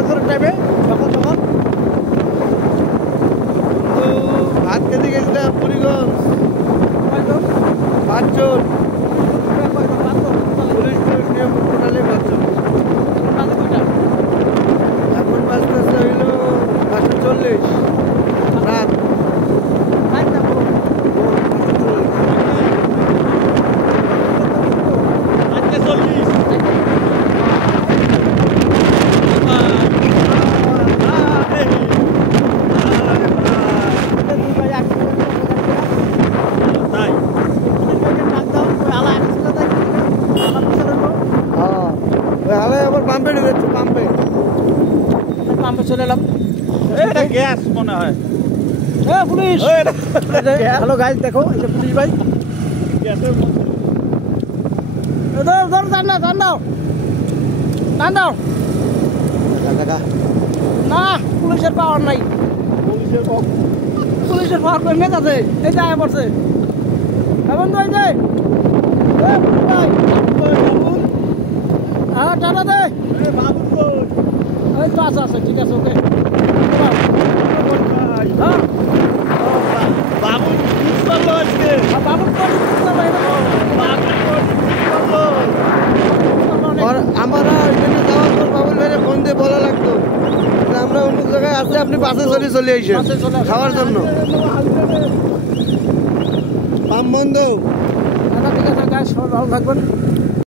ফজরের টাইমে সকাল সকাল তো ভাত খেতে গেছিলাম পুরীগঞ্জ 5 জন পুলিশ নিয়ে টোটালি 5 জন। এখন বাজতেছে হইল 5:40 রাত। আবার পাম্পে ঢুকেছে পাম্পে চলে এলাম। এটা গ্যাস মনে হয়। পুলিশ হ্যালো গাইজ, দেখো এই যে পুলিশ ভাই। টান দাও না, পুলিশের পাওয়ার নাই। পুলিশের পাওয়ার কমে গেছে। এই যে আয়া পড়ছে এখন তো এই যে হ্যাঁ টাটা দে। এই তো আছে আছে, ঠিক আছে, ওকে। আমরা এখানে যাওয়ার পর বাবুল ভাইরে ফোন দিয়ে বলা লাগতো যে আমরা অন্য জায়গায় আসলে আপনি বাসে চলে আসেন খাওয়ার জন্য। পাম্প বন্ধ। ঠিক আছে গাইস, সবাই ভালো থাকবেন।